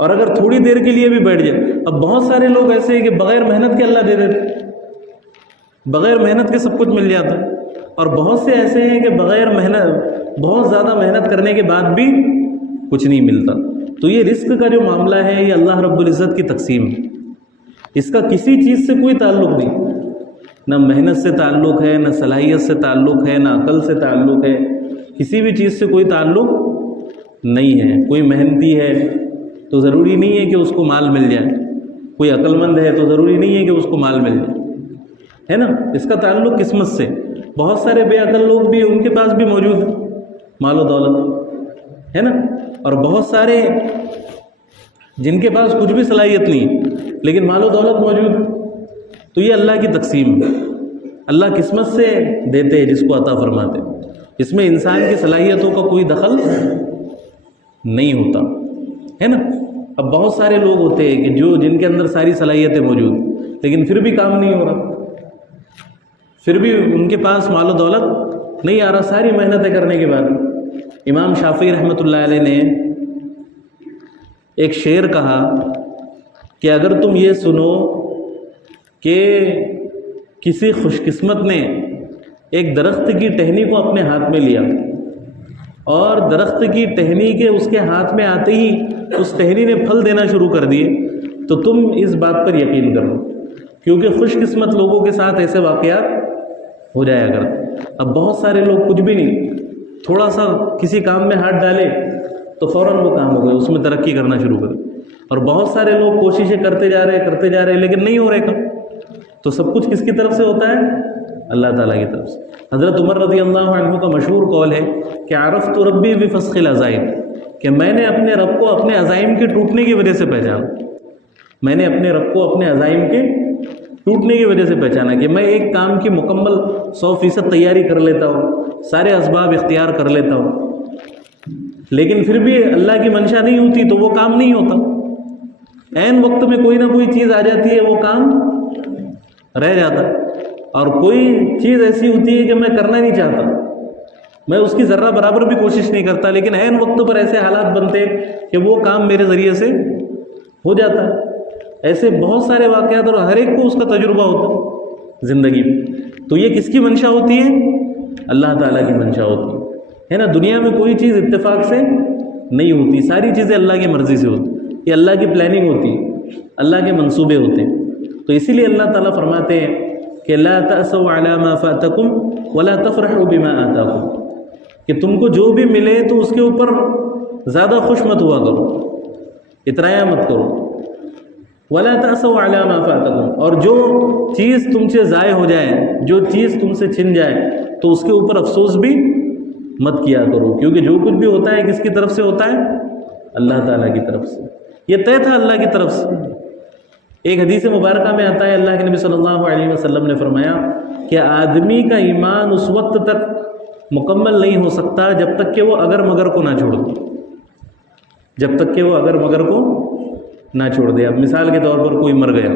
اور اگر تھوڑی دیر کے لیے بھی بیٹھ جائے. اب بہت سارے لوگ ایسے ہیں کہ بغیر محنت کے اللہ دے دیتے، بغیر محنت کے سب کچھ مل جاتا ہے. اور بہت سے ایسے ہیں کہ بغیر محنت، بہت زیادہ محنت کرنے کے بعد بھی کچھ نہیں ملتا. تو یہ رزق کا جو معاملہ ہے یہ اللہ رب العزت کی تقسیم ہے، اس کا کسی چیز سے کوئی تعلق نہیں، نہ محنت سے تعلق ہے، نہ صلاحیت سے تعلق ہے، نہ عقل سے تعلق ہے، کسی بھی چیز سے کوئی تعلق نہیں ہے. کوئی محنتی ہے تو ضروری نہیں ہے کہ اس کو مال مل جائے، کوئی عقل مند ہے تو ضروری نہیں ہے کہ اس کو مال مل جائے، ہے نا. اس کا تعلق قسمت سے. بہت سارے بے عقل لوگ بھی ان کے پاس بھی موجود ہیں مال و دولت، ہے نا. اور بہت سارے جن کے پاس کچھ بھی صلاحیت نہیں لیکن مال و دولت موجود ہے. تو یہ اللہ کی تقسیم ہے، اللہ قسمت سے دیتے ہیں جس کو عطا فرماتے. اس میں انسان کی صلاحیتوں کا کوئی دخل نہیں ہوتا، ہے نا. اب بہت سارے لوگ ہوتے ہیں کہ جن کے اندر ساری صلاحیتیں موجود لیکن پھر بھی کام نہیں ہو رہا، پھر بھی ان کے پاس مال و دولت نہیں آ رہا ساری محنتیں کرنے کے بعد. امام شافعی رحمۃ اللہ علیہ نے ایک شعر کہا کہ اگر تم یہ سنو کہ کسی خوش قسمت نے ایک درخت کی ٹہنی کو اپنے ہاتھ میں لیا اور درخت کی ٹہنی کے اس کے ہاتھ میں آتے ہی اس ٹہنی نے پھل دینا شروع کر دیے تو تم اس بات پر یقین کرو، کیونکہ خوش قسمت لوگوں کے ساتھ ایسے واقعات ہو جایا کرتے. اب بہت سارے لوگ کچھ بھی نہیں، تھوڑا سا کسی کام میں ہاتھ ڈالے تو فوراً وہ کام ہو گئے، اس میں ترقی کرنا شروع کرے. اور بہت سارے لوگ کوششیں کرتے جا رہے لیکن نہیں ہو رہے کام. تو سب کچھ کس کی طرف سے ہوتا ہے؟ اللہ تعالیٰ کی طرف سے. حضرت عمر رضی اللہ عنہ کا مشہور قول ہے کہ عرفت ربی بفسخ العزائم، کہ میں نے اپنے رب کو اپنے عزائم کے ٹوٹنے کی وجہ سے پہچانا. میں نے اپنے رب کو اپنے عزائم کے ٹوٹنے کی وجہ سے پہچانا کہ میں ایک کام کی مکمل 100% تیاری کر لیتا ہوں، سارے اسباب اختیار کر لیتا ہوں، لیکن پھر بھی اللہ کی منشا نہیں ہوتی تو وہ کام نہیں ہوتا. عین وقت میں کوئی نہ کوئی چیز آ جاتی ہے، وہ کام رہ جاتا ہے. اور کوئی چیز ایسی ہوتی ہے کہ میں کرنا نہیں چاہتا، میں اس کی ذرہ برابر بھی کوشش نہیں کرتا، لیکن عین وقت پر ایسے حالات بنتے کہ وہ کام میرے ذریعے سے ہو جاتا ہے. ایسے بہت سارے واقعات اور ہر ایک کو اس کا تجربہ ہوتا ہے زندگی میں. تو یہ کس کی منشا ہوتی ہے؟ اللہ تعالیٰ کی منشا ہوتی ہے نا. دنیا میں کوئی چیز اتفاق سے نہیں ہوتی، ساری چیزیں اللہ کی مرضی سے ہوتی، یہ اللہ کی پلاننگ ہوتی ہے، اللہ کے منصوبے ہوتے ہیں. تو اسی لیے اللہ تعالیٰ فرماتے ہیں کہ لا تأسوا علی ما فاتکم ولا تفرحوا بما آتاکم، کہ تم کو جو بھی ملے تو اس کے اوپر زیادہ خوش مت ہوا کرو، اترایا مت کرو. ولا تأسوا علی ما فاتکم، اور جو چیز تم سے ضائع ہو جائے، جو چیز تم سے چھن جائے تو اس کے اوپر افسوس بھی مت کیا کرو، کیونکہ جو کچھ بھی ہوتا ہے کس کی طرف سے ہوتا ہے؟ اللہ تعالیٰ کی طرف سے. یہ طے تھا اللہ کی طرف سے. ایک حدیث مبارکہ میں آتا ہے اللہ کے نبی صلی اللہ علیہ وسلم نے فرمایا کہ آدمی کا ایمان اس وقت تک مکمل نہیں ہو سکتا جب تک کہ وہ اگر مگر کو نہ چھوڑ دے، جب تک کہ وہ اگر مگر کو نہ چھوڑ دے. اب مثال کے طور پر کوئی مر گیا،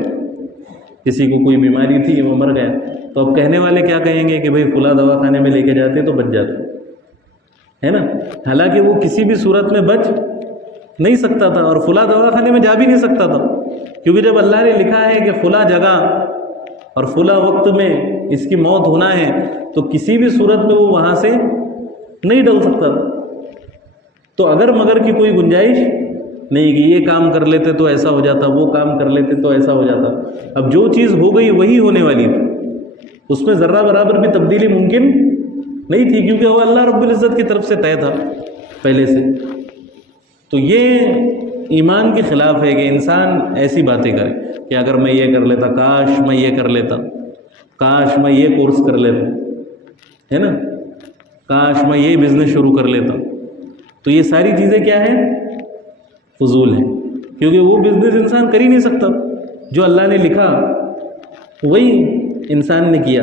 کسی کو کوئی بیماری تھی وہ مر گیا، تو اب کہنے والے کیا کہیں گے کہ بھئی فلاں دواخانے میں لے کے جاتے تو بچ جاتے، ہے نا. حالانکہ وہ کسی بھی صورت میں بچ نہیں سکتا تھا اور فلاں دواخانے میں جا بھی نہیں سکتا تھا، کیونکہ جب اللہ نے لکھا ہے کہ فلاں جگہ اور فلاں وقت میں اس کی موت ہونا ہے تو کسی بھی صورت میں وہ وہاں سے نہیں ڈل سکتا تھا. تو اگر مگر کی کوئی گنجائش نہیں کہ یہ کام کر لیتے تو ایسا ہو جاتا، وہ کام کر لیتے تو ایسا ہو جاتا. اب جو چیز ہو گئی وہی ہونے والی تھی، اس میں ذرہ برابر بھی تبدیلی ممکن نہیں تھی، کیونکہ وہ اللہ رب العزت کی طرف سے طے تھا پہلے سے. تو یہ ایمان کے خلاف ہے کہ انسان ایسی باتیں کرے کہ اگر میں یہ کر لیتا، کاش میں یہ کر لیتا، کاش میں یہ کورس کر لیتا، ہے نا، کاش میں یہ بزنس شروع کر لیتا. تو یہ ساری چیزیں کیا ہیں؟ فضول ہیں، کیونکہ وہ بزنس انسان کر ہی نہیں سکتا. جو اللہ نے لکھا وہی انسان نے کیا،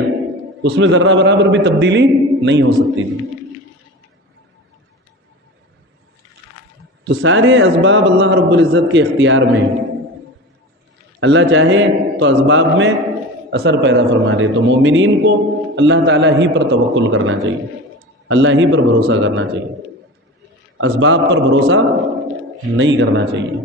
اس میں ذرہ برابر بھی تبدیلی نہیں ہو سکتی تھی. تو سارے اسباب اللہ رب العزت کے اختیار میں ہیں. اللہ چاہے تو اسباب میں اثر پیدا فرما دے. تو مومنین کو اللہ تعالیٰ ہی پر توکل کرنا چاہیے، اللہ ہی پر بھروسہ کرنا چاہیے، اسباب پر بھروسہ نہیں کرنا چاہیے.